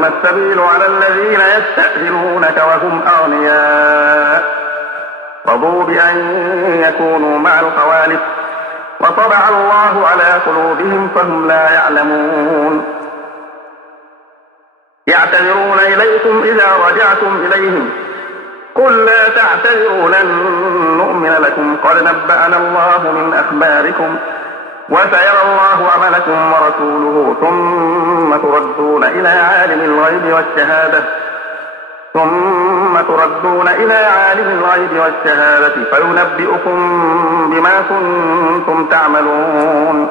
إنما السبيل على الذين يستأذنونك وهم أغنياء رضوا بأن يكونوا مع الخوالف وطبع الله على قلوبهم فهم لا يعلمون يعتذرون إليكم إذا رجعتم إليهم قل لا تعتذروا لن نؤمن لكم قد نبأنا الله من أخباركم وسيرى الله عملكم ورسوله ثم تردون إلى عالم الغيب والشهادة فينبئكم بما كنتم تعملون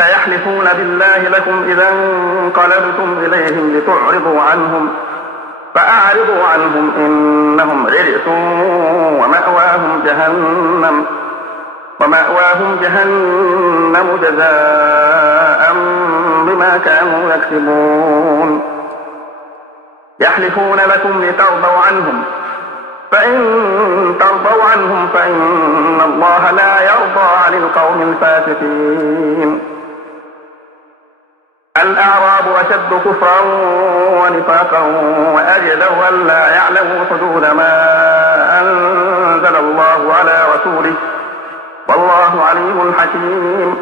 سيحلفون بالله لكم إذا انقلبتم إليهم لتعرضوا عنهم فأعرضوا عنهم إنهم رجس ومأواهم جهنم جزاء بما كانوا يكسبون يحلفون لكم لترضوا عنهم فإن ترضوا عنهم فإن الله لا يرضى عن القوم الفاسقين الأعراب أشد كفرا ونفاقا وأجدر أن لا يعلموا حدود ما أنزل الله على رسوله والله عليم حكيم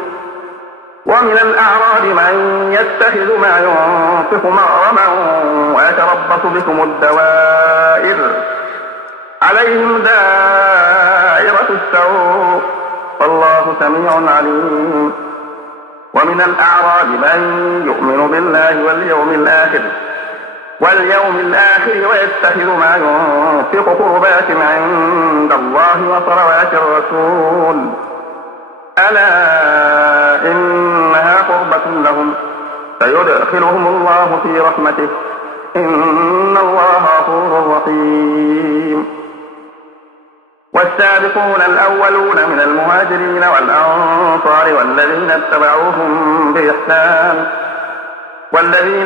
ومن الأعراب من يتخذ ما ينفق مغرما ويتربص بكم الدوائر عليهم دائرة السوء والله سميع عليم ومن الأعراب من يؤمن بالله واليوم الآخر ويتخذ ما ينفق قربات عند الله وصلوات الرسول ألا إنها قربة لهم فيدخلهم الله في رحمته إن الله غفور رحيم والسابقون الأولون من المهاجرين والأنصار والذين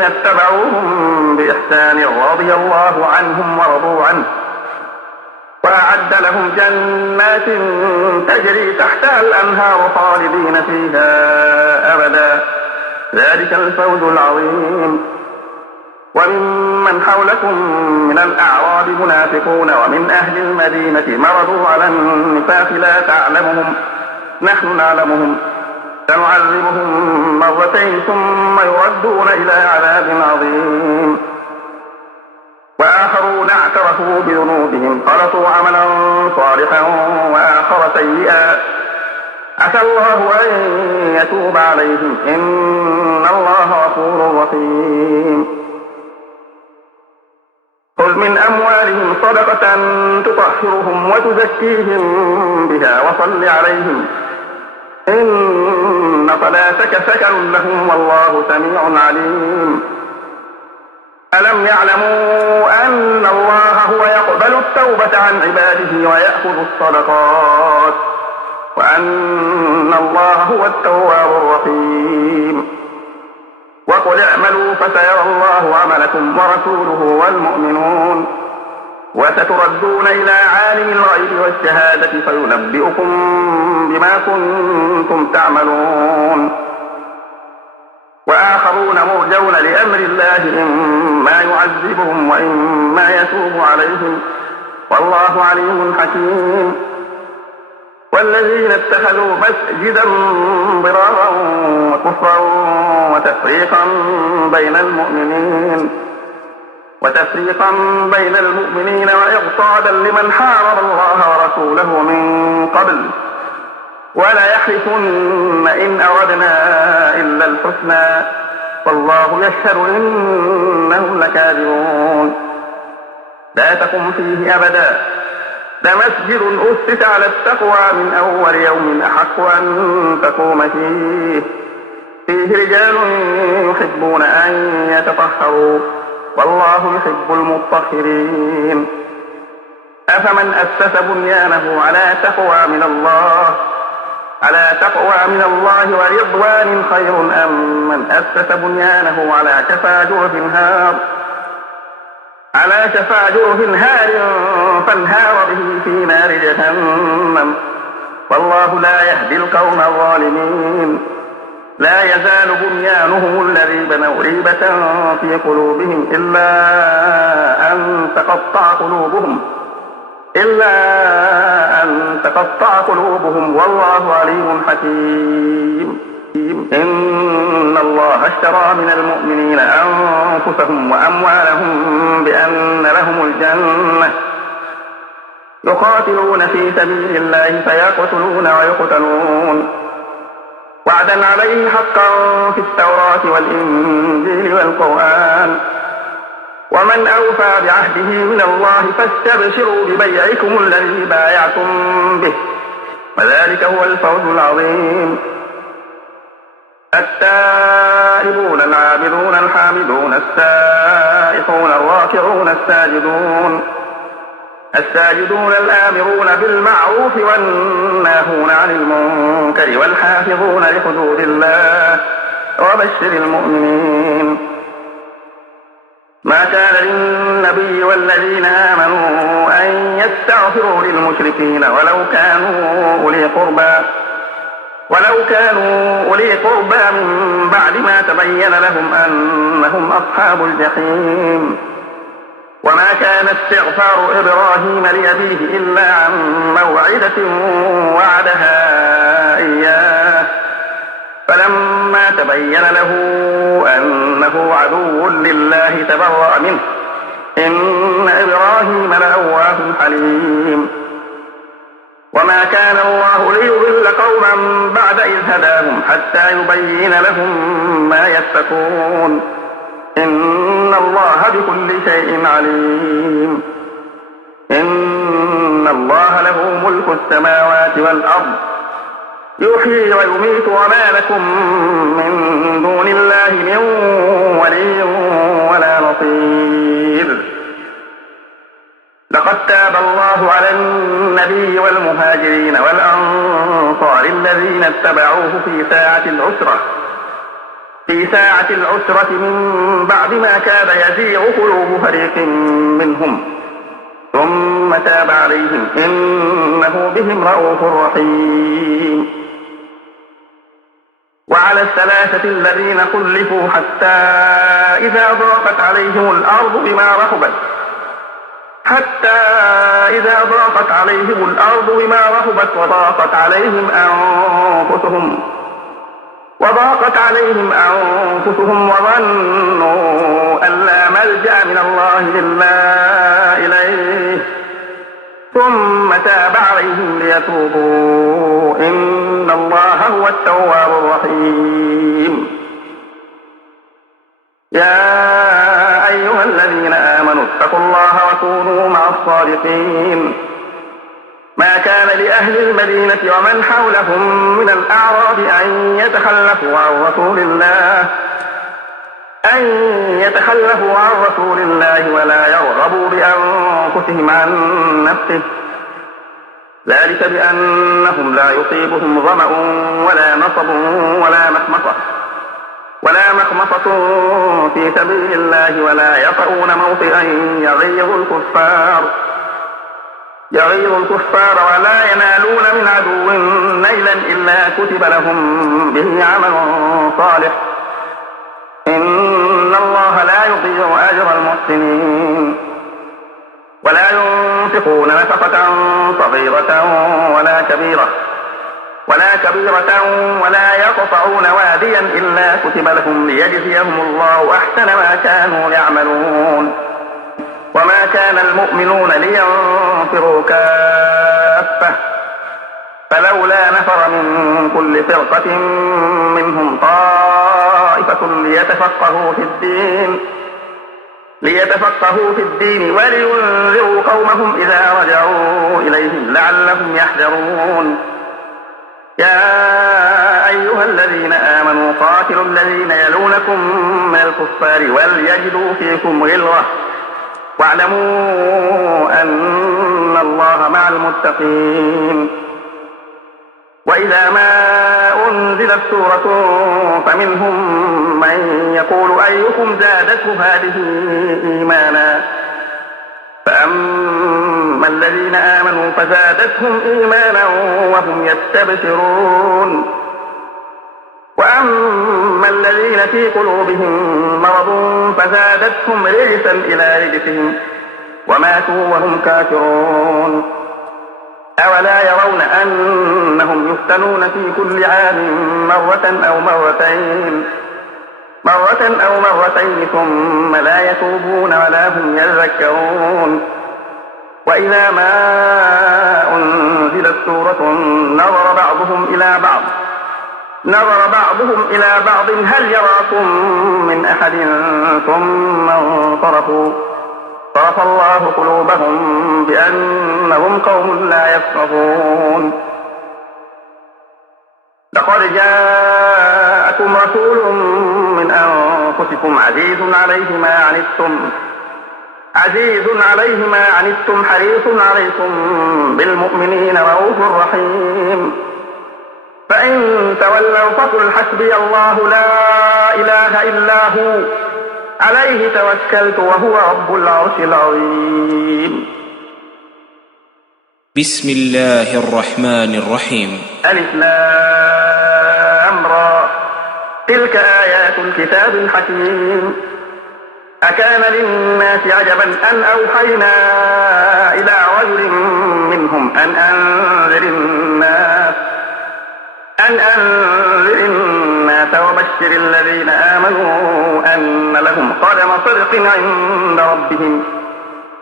اتبعوهم بإحسان رضي الله عنهم ورضوا عنه وأعد لهم جنات تجري تحتها الأنهار خالدين فيها أبدا ذلك الفوز العظيم وممن حولكم من الأعراب منافقون ومن أهل المدينة مرضوا على النفاق لا تعلمهم نحن نعلمهم سنعذبهم مرتين ثم يردون إلى عذاب عظيم وآخرون اعترفوا بذنوبهم خلطوا عملا صالحا وآخر سيئا عسى الله أن يتوب عليهم إن الله غفور رحيم خذ من أموالهم صدقة تطهرهم وتزكيهم بها وصل عليهم إن صلاتك سكن لهم والله سميع عليم ألم يعلموا أن الله هو يقبل التوبة عن عباده ويأخذ الصدقات وأن الله هو التواب الرحيم وقل اعملوا فسيرى الله عملكم ورسوله والمؤمنون وستردون إلى عالم الغيب والشهادة فينبئكم بما كنتم تعملون وآخرون مرجون لأمر الله إما يعذبهم وإما يتوب عليهم والله عليم حكيم والذين اتخذوا مسجدا ضرارا وكفرا وتفريقا بين المؤمنين وإرصادا لمن حارب الله ورسوله من قبل ولا يحلفن إن أردنا إلا الحسنى والله يشهد إنهم لكاذبون لا تقم فيه أبدا لمسجد أسس على التقوى من أول يوم أحق أن تقوم فيه رجال يحبون أن يتطهروا والله يحب المطهرين أفمن أسس بنيانه على تقوى من الله ورضوان خير أم من أسس بنيانه على شفا جرف هار فانهار به في نار جهنم والله لا يهدي القوم الظالمين لا يزال بنيانهم الذي شيبة أو ريبة في قلوبهم إلا أن تقطع قلوبهم والله عليم حكيم. إن الله اشترى من المؤمنين أنفسهم وأموالهم بأن لهم الجنة يقاتلون في سبيل الله فيقتلون ويقتلون وعدا عليه حقا في التوراة والإنجيل والقرآن ومن أوفى بعهده من الله فاستبشروا ببيعكم الذي بايعتم به وذلك هو الفوز العظيم. التائبون العابدون الحامدون السائحون الراكعون الساجدون الآمرون بالمعروف والناهون عن المنكر والحافظون لحدود الله وبشر المؤمنين. ما كان للنبي والذين آمنوا أن يستغفروا للمشركين ولو كانوا أولي قربى من بعد ما تبين لهم أنهم أصحاب الجحيم. وما كان استغفار إبراهيم لأبيه إلا عن موعدة وعدها إياه فلما تبين له أنه عدو لله تبرأ منه إن إبراهيم لأواه حليم. وما كان الله ليضل قوما بعد إذ هداهم حتى يبين لهم ما يتقون إن الله بكل شيء عليم. إن الله له ملك السماوات والأرض يحيي ويميت وما لكم من دون الله من ولي ولا نصير. لقد تاب الله على النبي والمهاجرين والأنصار الذين اتبعوه في ساعة العسرة من بعد ما كاد يزيغ قلوب فريق منهم ثم تاب عليهم إنه بهم رءوف رحيم. وعلى الثلاثة الذين خلفوا حتى إذا ضاقت عليهم الأرض بما رحبت وضاقت عليهم أنفسهم وظنوا أن لا ملجأ من الله إلا إليه ثم تاب عليهم ليتوبوا إن الله هو التواب الرحيم. يا أيها الذين آمنوا اتقوا الله وكونوا مع الصادقين. ما كان لأهل المدينة ومن حولهم من الأعراب أن يتخلفوا عن رسول الله ولا يرغبوا بأنفسهم عن نفسه ذلك بأنهم لا يصيبهم ظمأ ولا نصب ولا مخمصة في سبيل الله ولا يطؤون موطئا يغيظ الكفار ولا ينالون من عدو نيلا إلا كتب لهم به عمل صالح إن الله لا يضيع أجر المحسنين. ولا ينفقون نفقة صغيرة ولا كبيرة ولا يقطعون واديا إلا كتب لهم ليجزيهم الله أحسن ما كانوا يعملون. وما كان المؤمنون لينفروا كافة فلولا نفر من كل فرقة منهم طائفة ليتفقهوا في الدين ولينذروا قومهم إذا رجعوا إليهم لعلهم يحذرون. يا أيها الذين آمنوا قاتلوا الذين يلونكم من الكفار وليجدوا فيكم غلظة واعلموا أن الله مع المتقين. وإذا ما أنزلت سورة فمنهم من يقول أيكم زادته هذه إيمانا فأما الذين آمنوا فزادتهم إيمانا وهم يستبشرون وأما الذين في قلوبهم مرض فزادتهم رجسا إلى رجسهم وماتوا وهم كافرون أولا يرون أنهم يفتنون في كل عام مرة أو مرتين ثم لا يتوبون ولا هم يذكرون وإذا ما أنزلت سورة نظر بعضهم إلى بعض هل يراكم من أحد ثم انصرفوا صرف الله قلوبهم بأنهم قوم لا يفقهون لقد جاءكم رسول من أنفسكم عزيز عليه ما عنتم حريص عليكم بالمؤمنين رؤوف رحيم فإن تولوا فقل حسبي الله لا إله إلا هو عليه توكلت وهو رب العرش العظيم بسم الله الرحمن الرحيم ألف لام را تلك آيات الكتاب الحكيم أكان للناس عجبا أن أوحينا إلى رجل منهم أن أنذر الناس وبشر الذين آمنوا أن لهم قدم صدق عند ربهم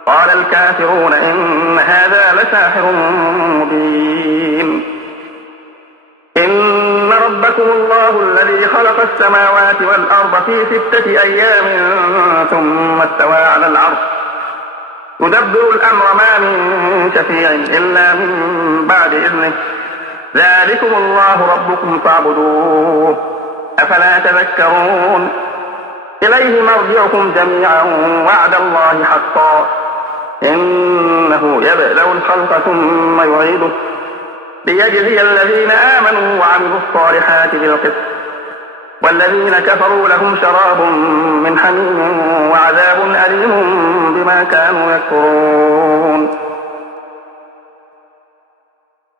قال الكافرون إن هذا لساحر مبين إن ربكم الله الذي خلق السماوات والأرض في 6 أيام ثم استوى على العرش يدبر الأمر ما من شفيع إلا من بعد إذنه ذلكم الله ربكم فاعبدوه أفلا تذكرون إليه مرجعكم جميعا وعد الله حقا إنه يبدأ الخلق ثم يعيده ليجزي الذين آمنوا وعملوا الصالحات بالقسط والذين كفروا لهم شراب من حميم وعذاب أليم بما كانوا يكفرون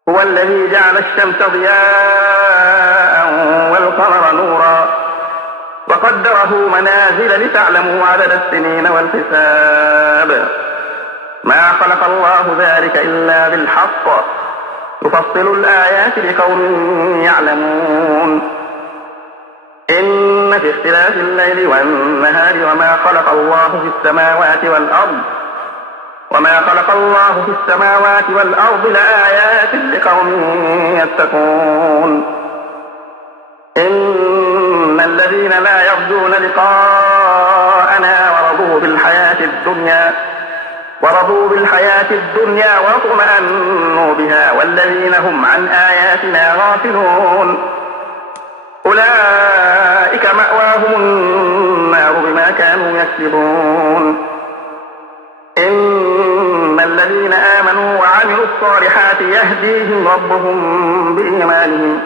هو الذي جعل الشمس ضياء والقمر نورا وقدره منازل لتعلموا عدد السنين والحساب ما خلق الله ذلك إلا بالحق يفصل الآيات لقوم يعلمون إن في اختلاف الليل والنهار وما خلق الله في السماوات والأرض لآيات لقوم يتقون إن الذين لا يرجون لقاءنا ورضوا بالحياة الدنيا واطمأنوا بها والذين هم عن آياتنا غافلون أولئك مأواهم النار بما كانوا يكسبون إن الذين آمنوا وعملوا الصالحات يهديهم ربهم بإيمانهم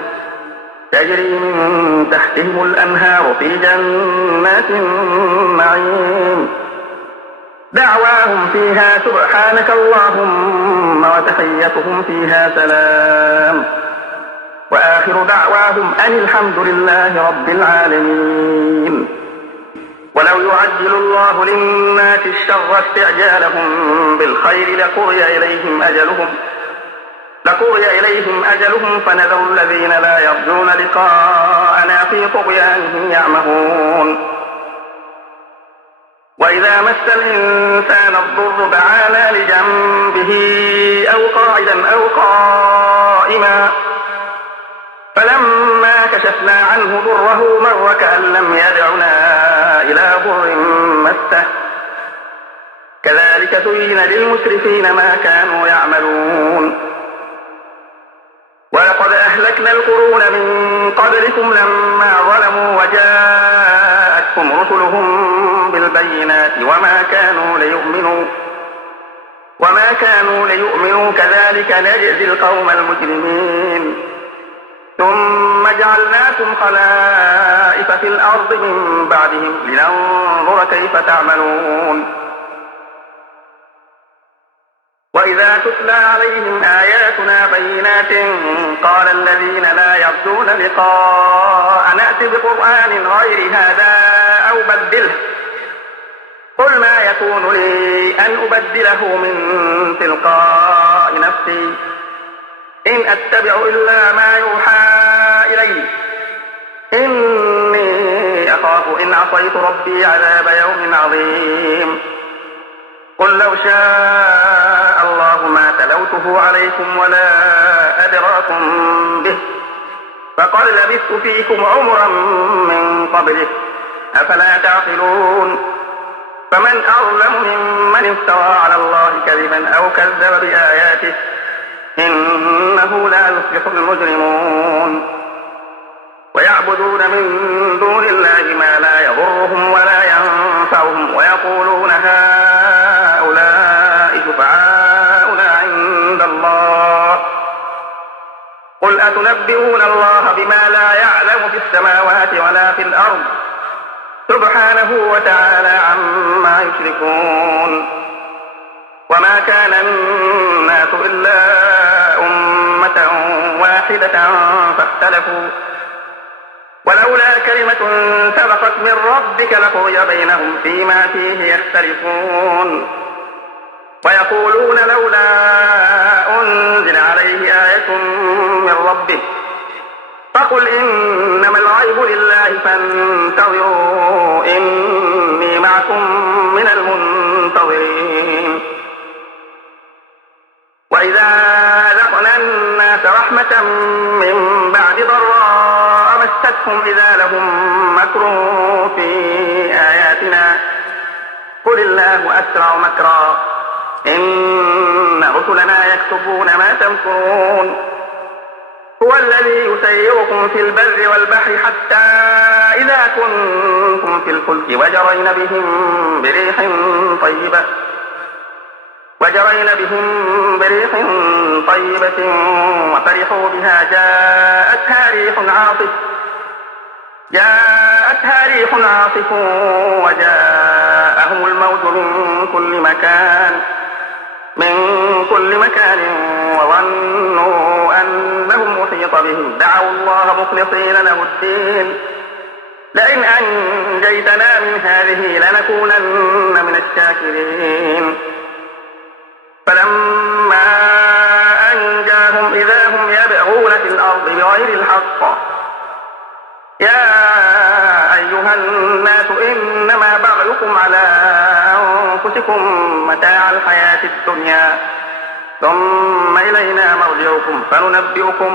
تجري من تحتهم الأنهار في جنات النعيم دعواهم فيها سبحانك اللهم وتحيتهم فيها سلام وآخر دعواهم أن الحمد لله رب العالمين ولو يعجل الله للناس الشر استعجالهم بالخير لقضي إليهم أجلهم فنذر الذين لا يرجون لقاءنا في طغيانهم يعمهون وإذا مس الإنسان الضر دعانا لجنبه أو قاعدا أو قائما فلما كشفنا عنه ضره مر كأن لم يدعنا إلى ضر مسه كذلك زين للمسرفين ما كانوا يعملون ولقد أهلكنا القرون من قبلكم لما ظلموا وجاءتهم رسلهم بالبينات وما كانوا ليؤمنوا كذلك نجزي القوم المجرمين ثم جعلناكم خلائف في الأرض من بعدهم لننظر كيف تعملون وإذا تتلى عليهم آياتنا بينات قال الذين لا يرجون لقاء نأت بقرآن غير هذا أو بدله قل ما يكون لي أن أبدله من تلقاء نفسي إن أتبع إلا ما يوحى إلي إني أخاف إن عصيت ربي عذاب يوم عظيم قل لو شاء الله ما تلوته عليكم ولا أدراكم به فقد لبثت فيكم عمرا من قبله أفلا تعقلون فمن أظلم ممن افترى على الله كذبا أو كذب بآياته إنه لا يفلح المجرمون ويعبدون من دون الله ما لا يضرهم ولا ينفعهم ويقولون هؤلاء شفعاؤنا عند الله قل أتنبئون الله بما لا يعلم في السماوات ولا في الأرض سبحانه وتعالى عما يشركون وما كان الناس إلا أمة واحدة فاختلفوا ولولا كلمة سبقت من ربك لقضي بينهم فيما فيه يختلفون ويقولون لولا أنزل عليه آية من ربه فقل إنما الغيب لله فانتظروا إني معكم من المنتظرين وإذا أذقنا الناس رحمة من بعد ضراء مستهم إذا لهم مكر في آياتنا قل الله أسرع مكرا إن رسلنا يكتبون ما تمكرون هو الذي يسيركم في البر والبحر حتى إذا كنتم في الفلك وجرين بهم بريح طيبة وفرحوا بها جاءتها ريح عاصف وجاءهم الموت من كل مكان وظنوا أنهم محيط بهم دعوا الله مخلصين له الدين لئن أنجيتنا من هذه لنكونن من الشاكرين فلما أنجاهم إذا هم يبغون في الأرض بغير الحق يا أيها الناس إنما بغيكم على أنفسكم متاع الحياة الدنيا ثم إلينا مرجعكم فننبئكم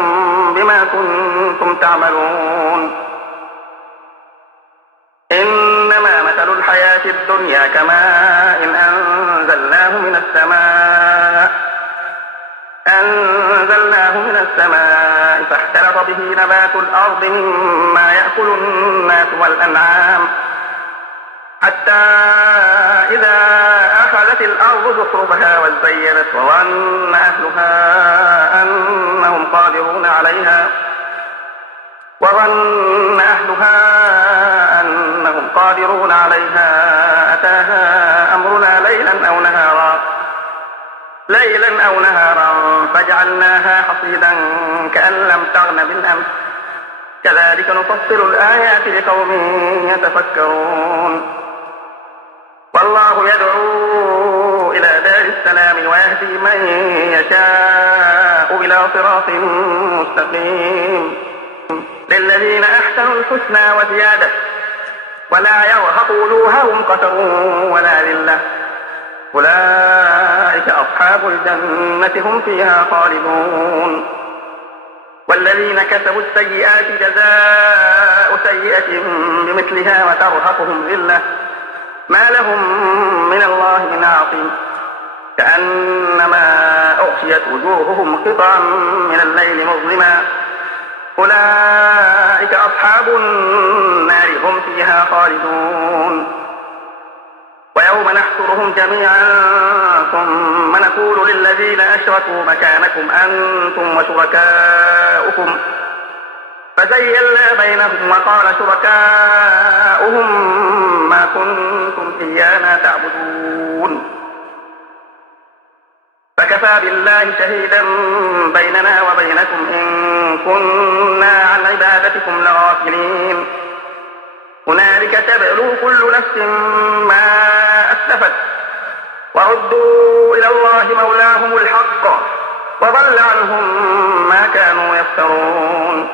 بما كنتم تعملون إنما مثل الحياة الدنيا كماء إن أنزلناه من السماء فاختلط به نبات الأرض مما يأكل الناس والأنعام حتى إذا أخذت الأرض زخرفها وزينت وظن أهلها أنهم قادرون عليها أتاها أمرنا ليلا أو نهارا فجعلناها حصيدا كأن لم تغن بالأمس كذلك نفصل الآيات لقوم يتفكرون والله يدعو إلى دار السلام ويهدي من يشاء إلى صراط مستقيم للذين أحسنوا الحسنى وزيادة ولا يرهق وجوههم قتر ولا ذلة أولئك أصحاب الجنة هم فيها خالدون والذين كسبوا السيئات جزاء سيئة بمثلها وترهقهم ذلة ما لهم من الله من عاصم كأنما أغشيت وجوههم قطعا من الليل مظلما أولئك أصحاب النار هم فيها خالدون ويوم نحشرهم جميعا ثم نقول للذين أشركوا مكانكم أنتم وشركاؤكم فزيلنا بينهم وقال شركاؤهم ما كنتم إيانا تعبدون فكفى كفى بالله شهيدا بيننا وبينكم إن كنا عن عبادتكم لغافلين هنالك تبلو كل نفس ما أسلفت وردوا إلى الله مولاهم الحق وضل عنهم ما كانوا يفترون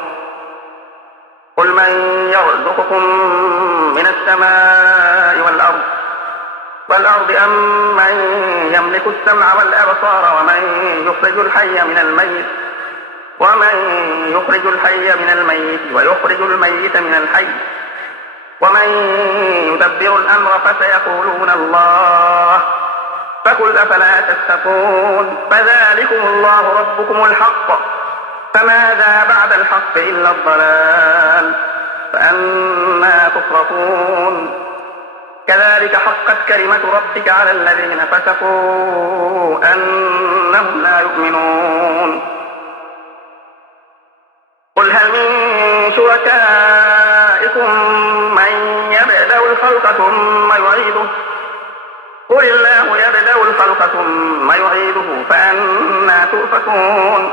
قل من يرزقكم من السماء والأرض أم من يملك السمع والأبصار ومن يخرج الحي من الميت ويخرج الميت من الحي ومن يدبر الأمر فسيقولون الله فقل أفلا تتقون فذلكم الله ربكم الحق فماذا بعد الحق إلا الضلال فأنى تصرفون كذلك حقت كلمة ربك على الذين فسقوا أنهم لا يؤمنون قل هل من شركائكم من يبدأ الخلق ثم يعيده قل الله يبدأ الخلق ثم يعيده فأنى تؤفكون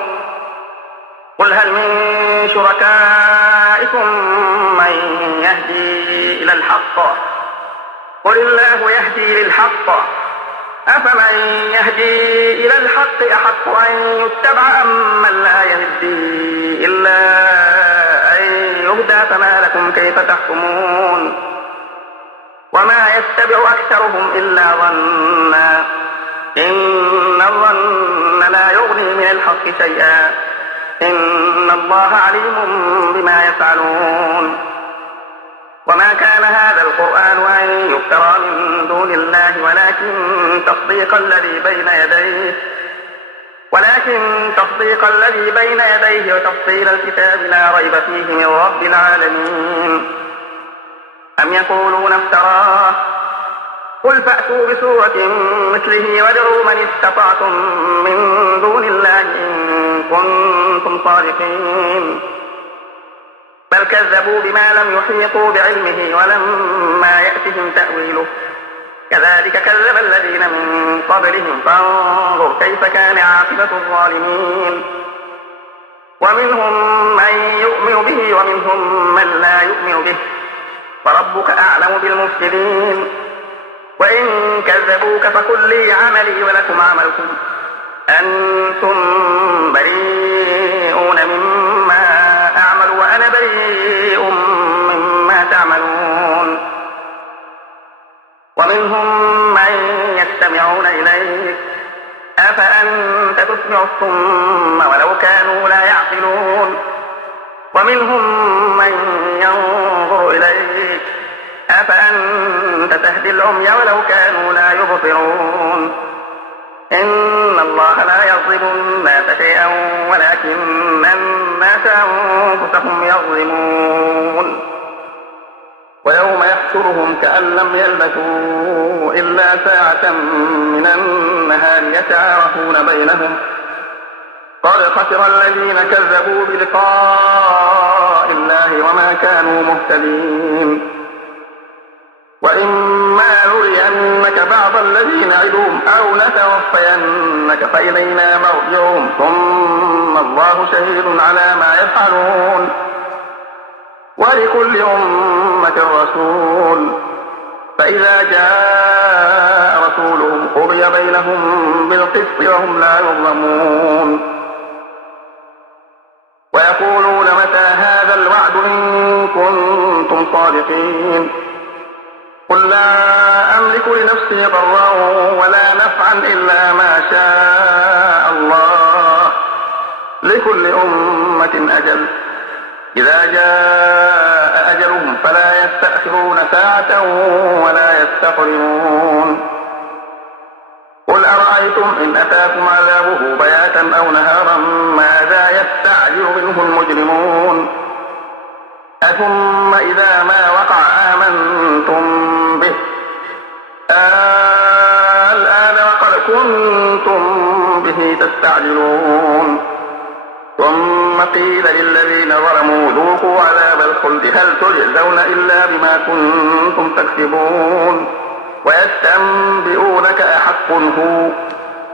قل هل من شركائكم من يهدي إلى الحق قل الله يهدي للحق أفمن يهدي إلى الحق أحق أن يتبع أم من لا يهدي إلا أن يهدى فما لكم كيف تحكمون وما يتبع أكثرهم إلا ظنا إن الظن لا يغني من الحق شيئا إن الله عليم بما يفعلون وما كان هذا القرآن أن يفترى من دون الله ولكن تصديق الذي بين يديه وتفصيل الكتاب لا ريب فيه من رب العالمين أم يقولون افتراه قل فأتوا بسورة مثله وادعوا من استطعتم من دون الله إن كنتم صادقين بل كذبوا بما لم يحيطوا بعلمه ولما يأتهم تأويله كذلك كذب الذين من قبلهم فانظر كيف كان عاقبة الظالمين ومنهم من يؤمن به ومنهم من لا يؤمن به وربك أعلم بالمفسدين وإن كذبوك فقل لي عملي ولكم عملكم أنتم بريئون مما أعمل وأنا بريء مما تعملون ومنهم من يستمعون إليك أفأنت تسمع الصم ولو كانوا لا يعقلون ومنهم من ينظر إليك أفأنت تهدي العمي ولو كانوا لا يبصرون إن الله لا يظلم الناس شيئا ولكن الناس أنفسهم يظلمون ويوم يحشرهم كأن لم يلبثوا إلا ساعة من النهار يتعارفون بينهم قد خسر الذين كذبوا بلقاء الله وما كانوا مهتدين وإما نرينك بعض الذي نعدهم أو نتوفينك فإلينا مرجعهم ثم الله شهيد على ما يفعلون ولكل أمة رسول فإذا جاء رسولهم قضي بينهم بالقسط وهم لا يظلمون ويقولون متى هذا الوعد إن كنتم صادقين قل لا أملك لنفسي ضرا ولا نفعا إلا ما شاء الله لكل أمة أجل إذا جاء أجلهم فلا يستأخرون ساعة ولا يستقدمون قل أرأيتم إن أتاكم عذابه بياتا أو نهارا ماذا يستعجل منه المجرمون أثم إذا ما وقع آمنتم به الآن وقد كنتم به تستعجلون ثم قيل للذين ظلموا ذوقوا عذاب الخلد هل تجزون إلا بما كنتم تكسبون ويستنبئونك أحق هو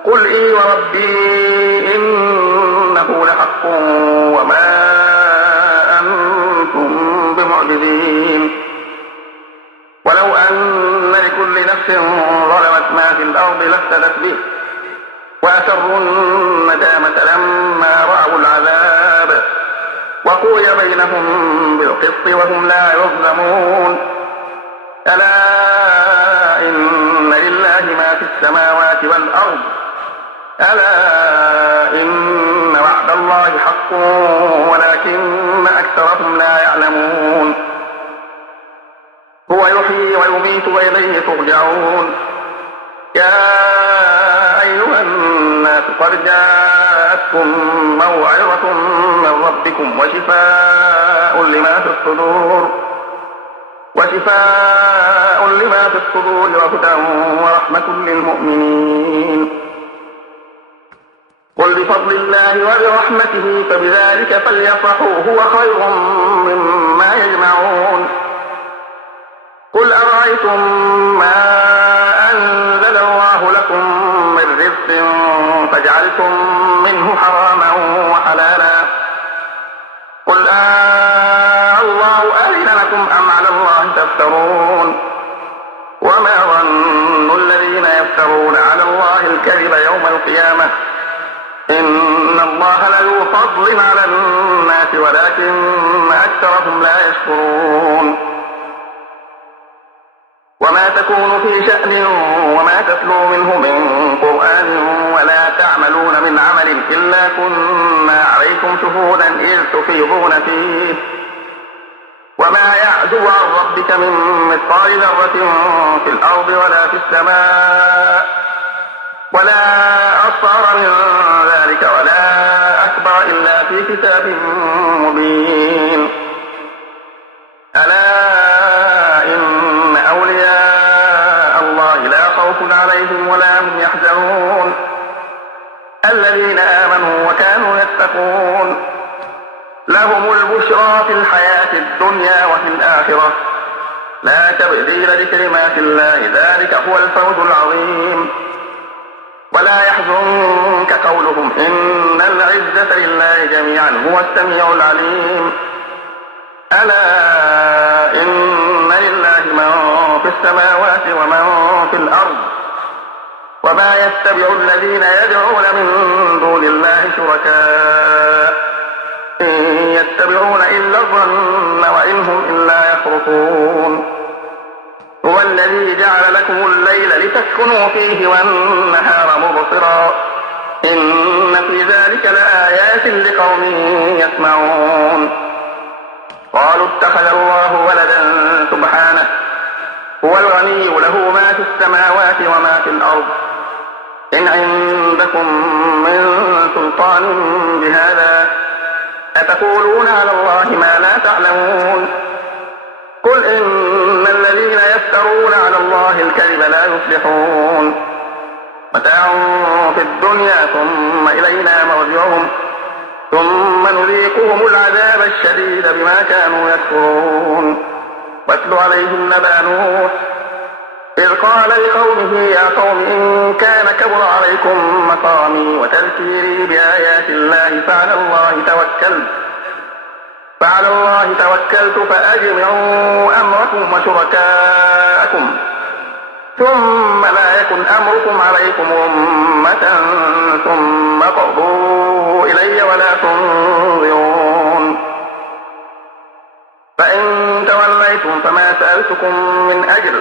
قل إي وربي إنه لحق وما أنتم بمعجزين. ولو أن لكل نفس ظلمت ما في الأرض لافتدت به وأسروا الندامة لما رأوا العذاب وقضي بينهم بالقسط وهم لا يظلمون. ألا إن لله ما في السماوات والأرض ألا إن وعد الله حق ولكن أكثرهم لا يعلمون. هو يحيي ويميت وإليه ترجعون. يا أيها الناس قد جاءتكم موعظة من ربكم وشفاء لما في الصدور وهدى ورحمة للمؤمنين. قل بفضل الله وبرحمته فبذلك فليفرحوا هو خير مما يجمعون. قل أرأيتم ما أنزل الله لكم من رزق فجعلتم منه حراما وحلالا قل الله أذن لكم أم على الله تفترون. وما ظن الذين يفترون على الله الكذب يوم القيامة إن الله لذو فضل على الناس ولكن أكثرهم لا يشكرون. وما تكون في شأن وما تتلو منه من قرآن ولا تعملون من عمل إلا كنا عليكم شهودا إذ تفيضون فيه وما يعزب عن ربك من مثقال ذرة في الأرض ولا في السماء ولا أصغر من ذلك ولا أكبر إلا في كتاب مبين. ألا إن أولياء الله لا خوف عليهم ولا هم يحزنون الذين آمنوا وكانوا يتقون لهم البشرى في الحياة الدنيا وفي الآخرة لا تبديل لكلمات الله ذلك هو الفوز العظيم. ولا يحزنك قولهم إن العزة لله جميعا هو السميع العليم. ألا إن لله من في السماوات ومن في الأرض وما يتبع الذين يدعون من دون الله شركاء إن يتبعون إلا الظن وإن هم إلا يخرصون. هو الذي جعل لكم الليل لتسكنوا فيه والنهار مبصرا إن في ذلك لآيات لقوم يسمعون. قالوا اتخذ الله ولدا سبحانه هو الغني له ما في السماوات وما في الأرض إن عندكم من سلطان بهذا أتقولون على الله ما لا تعلمون. قل إن الذين يفترون على الله الكذب لا يفلحون. متاع في الدنيا ثم إلينا مرجعهم ثم نذيقهم العذاب الشديد بما كانوا يكفرون. واتل عليهم نبأ نوح إذ قال لقومه يا قوم إن كان كبر عليكم مقامي وتذكيري بآيات الله فعلى الله توكلت فأجمعوا أمركم وشركاءكم ثم لا يكن أمركم عليكم أمة ثم قضوا إلي ولا تنظرون. فإن توليتم فما سألتكم من أجر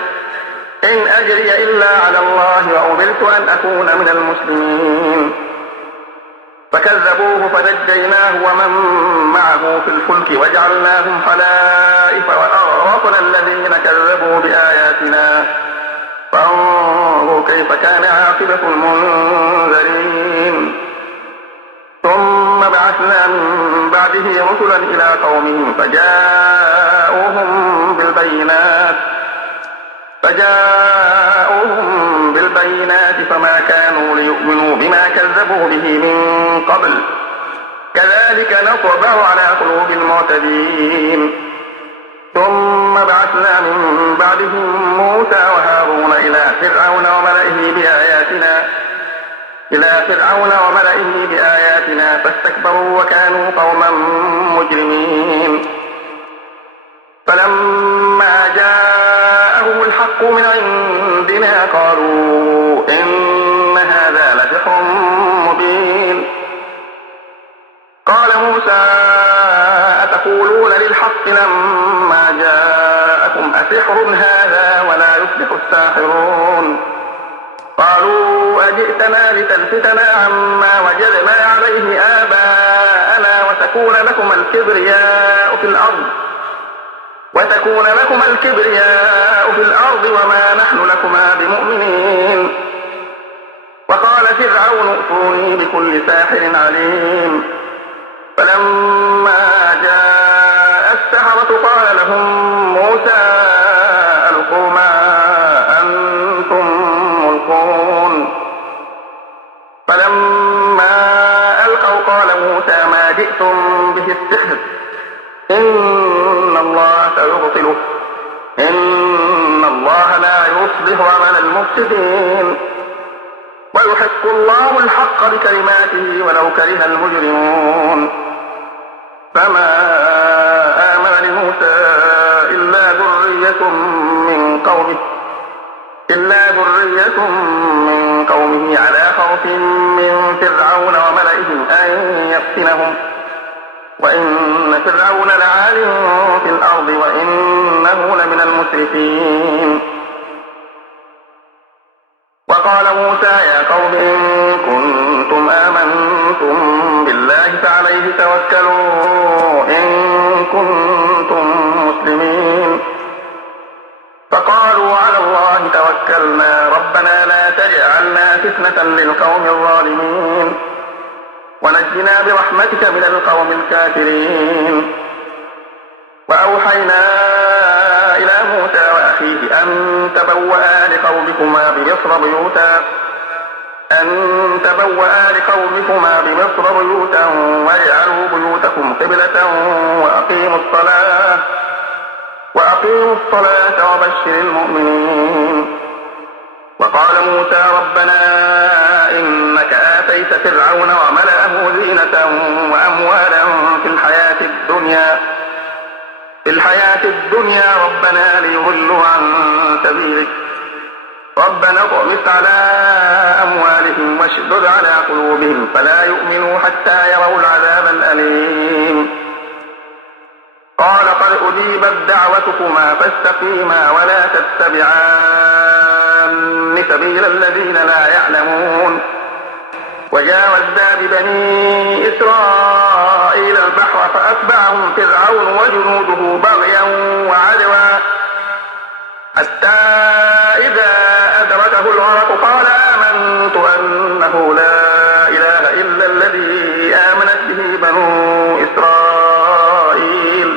إن أجري إلا على الله وأمرت أن أكون من المسلمين. فكذبوه فنجيناه ومن معه في الفلك وجعلناهم خلائف وأغرقنا الذين كذبوا بآياتنا فانظر كيف كان عاقبة المنذرين. ثم بعثنا من بعده رسلا إلى قومهم فجاءوهم بالبينات فما كانوا ليؤمنوا بما كذبوا به من قبل كذلك نطبع على قلوب المعتدين. ثم بعثنا من بعدهم موسى وهارون إلى فرعون وملئه بآياتنا إلى فرعون وملئه بآياتنا فاستكبروا وكانوا قوما مجرمين. فلما جاءهم الحق من عندنا قالوا إن هذا لسحر مبين. قال موسى أتقولون للحق لما جاءكم أسحر هذا ولا يفلح الساحرون. قالوا أجئتنا لتلفتنا عما وجدنا عليه آباءنا وتكون لكم الكبرياء في الأرض وما نحن لكما بمؤمنين. وقال فرعون ائتوني بكل ساحر عليم. فلما جاء السحرة قال لهم موسى ألقوا ما أنتم ملقون. فلما ألقوا قال موسى ما جئتم به السحر إن الله سيبطله إن الله لا يصلح عمل المفسدين ويحق الله الحق بكلماته ولو كره المجرمون. فما آمن لموسى إلا ذرية من قومه على خوف من فرعون وملئهم أن يفتنهم وإن فرعون لعال في الأرض وإنه لمن المسرفين. وقال موسى يا قوم إن كنتم آمنتم بالله فعليه توكلوا إن كنتم مسلمين. فقالوا على الله توكلنا ربنا لا تجعلنا فتنة للقوم الظالمين ونجنا برحمتك من القوم الكافرين. وأوحينا إلى موسى وأخيه أن تبوأ لقومكما بمصر بيوتا واجعلوا بيوتكم قبلة وأقيموا الصلاة وبشر المؤمنين. وقال موسى ربنا إنك آتيت فرعون وملأه زينة وأموالا في الحياة الدنيا ربنا ليضلوا عن سبيلك ربنا اطمس على أموالهم واشدد على قلوبهم فلا يؤمنوا حتى يروا العذاب الأليم. قال قد أجيبت دعوتكما فاستقيما ولا تتبعان سبيل الذين لا يعلمون. وجاوزنا ببني إسرائيل البحر فأتبعهم فرعون وجنوده بغيا وعدوا حتى إذا أدركه الغرق قال آمنت أنه لا إله إلا الذي آمنت به بنو إسرائيل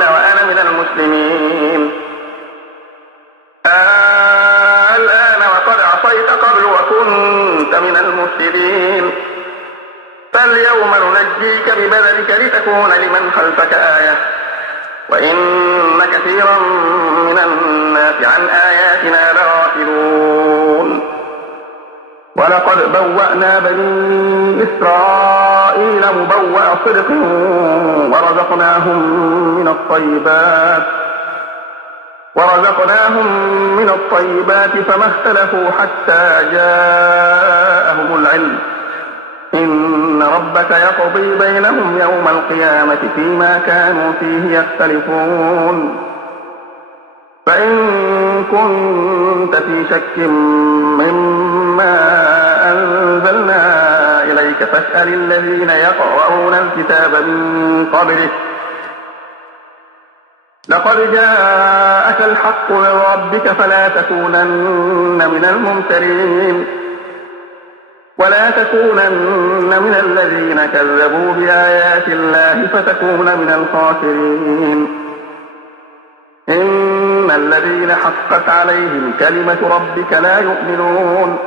وأنا من المسلمين. الآن وقد عصيت قبل وكنت من المفسدين فاليوم ننجيك ببدنك لتكون لمن خلفك آية وإن كثيرا من الناس عن آياتنا لغافلون. ولقد بوأنا بني إسرائيل مبوأ صدق ورزقناهم من الطيبات فما اختلفوا حتى جاءهم العلم إن ربك يقضي بينهم يوم القيامة فيما كانوا فيه يختلفون. فإن كنت في شك مما أنزلنا إليك فاسأل الذين يقرؤون الكتاب من قبلك لقد جاءك الحق من ربك فلا تكونن من الممترين ولا تكونن من الذين كذبوا بآيات الله فتكون من الخاسرين. إن الذين حقت عليهم كلمة ربك لا يؤمنون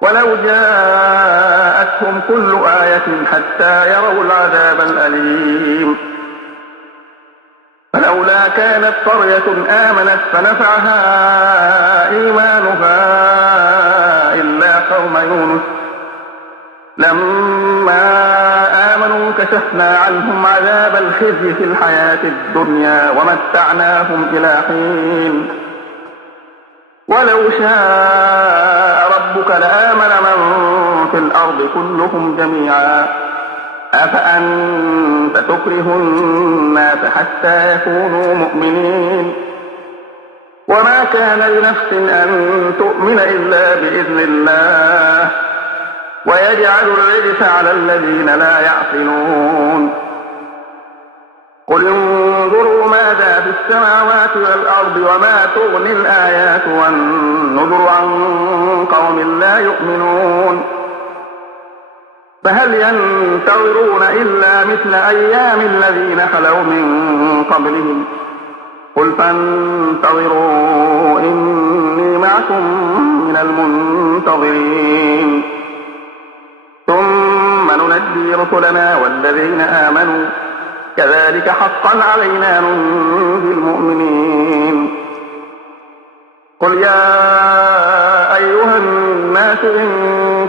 ولو جاءتهم كل آية حتى يروا العذاب الأليم. فلولا كانت قرية آمنت فنفعها إيمانها إلا قوم يونس لما آمنوا كشفنا عنهم عذاب الخزي في الحياة الدنيا ومتعناهم إلى حين ولو شاء ربك لآمن من في الأرض كلهم جميعا أفأنت تكره الناس حتى يكونوا مؤمنين وما كان لنفس أن تؤمن إلا بإذن الله ويجعل الرجس على الذين لا يعقلون قل انظروا ماذا في السماوات والأرض وما تغني الآيات والنذر عن قوم لا يؤمنون فهل ينتظرون إلا مثل أيام الذين خلوا من قبلهم قل فانتظروا إني معكم من المنتظرين ثم ننجي رسلنا والذين آمنوا كذلك حقا علينا ننجي المؤمنين قل يا أيها الناس إن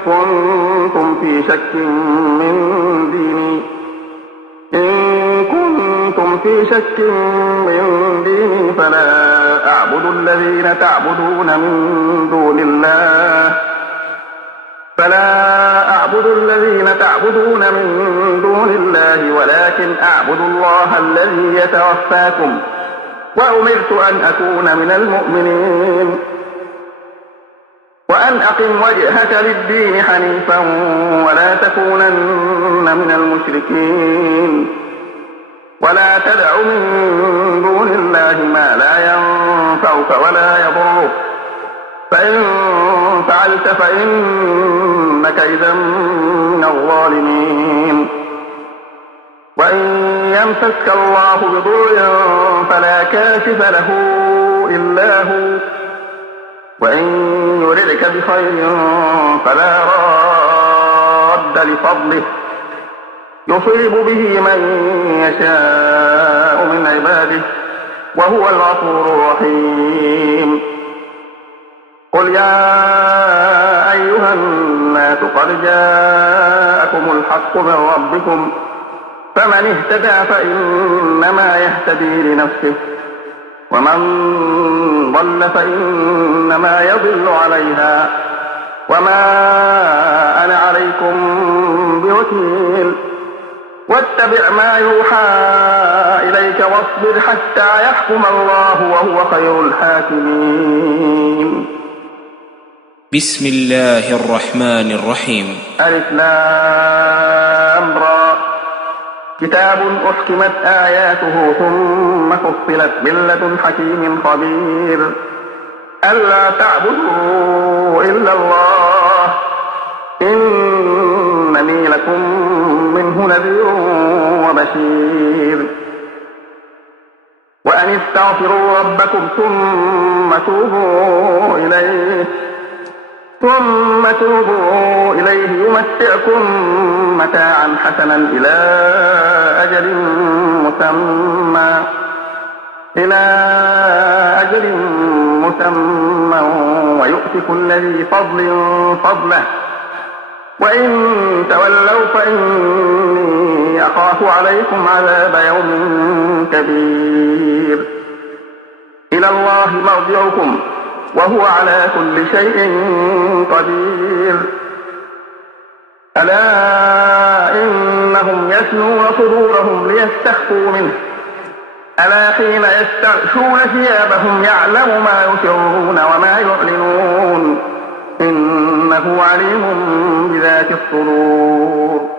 كنتم في شك من ديني فلا أعبد الذين تعبدون من دون الله ولكن أعبد الله الذي يتوفاكم وأمرت أن أكون من المؤمنين وأن أقم وجهك للدين حنيفا ولا تكونن من المشركين ولا تدع من دون الله ما لا ينفعك ولا يضرك فإن فعلت فإنك إذا من الظالمين وإن يمسك الله بضر فلا كاشف له إلا هو وإن يردك بخير فلا راد لفضله يصيب به من يشاء من عباده وهو الغفور الرحيم قل يا أيها الناس قد جاءكم الحق من ربكم فمن اهتدى فإنما يهتدي لنفسه ومن ضل فإنما يضل عليها وما أنا عليكم بوكيل واتبع ما يوحى إليك واصبر حتى يحكم الله وهو خير الحاكمين بسم الله الرحمن الرحيم ألف لام را كتاب أحكمت آياته ثم فصلت من لدن حكيم خبير ألا تعبدوا إلا الله إنني لكم منه نذير وبشير وأن استغفروا ربكم ثم توبوا إليه يمتعكم متاعا حسنا إلى أجل مسمى ويؤتي كل ذي فضل فضله وإن تولوا فإني أخاف عليكم عذاب يوم كبير إلى الله مرجعكم وهو على كل شيء قدير ألا إنهم يثنون صدورهم ليستخفوا منه ألا حين يستغشون ثيابهم يعلم ما يسرون وما يعلنون إنه عليم بذات الصدور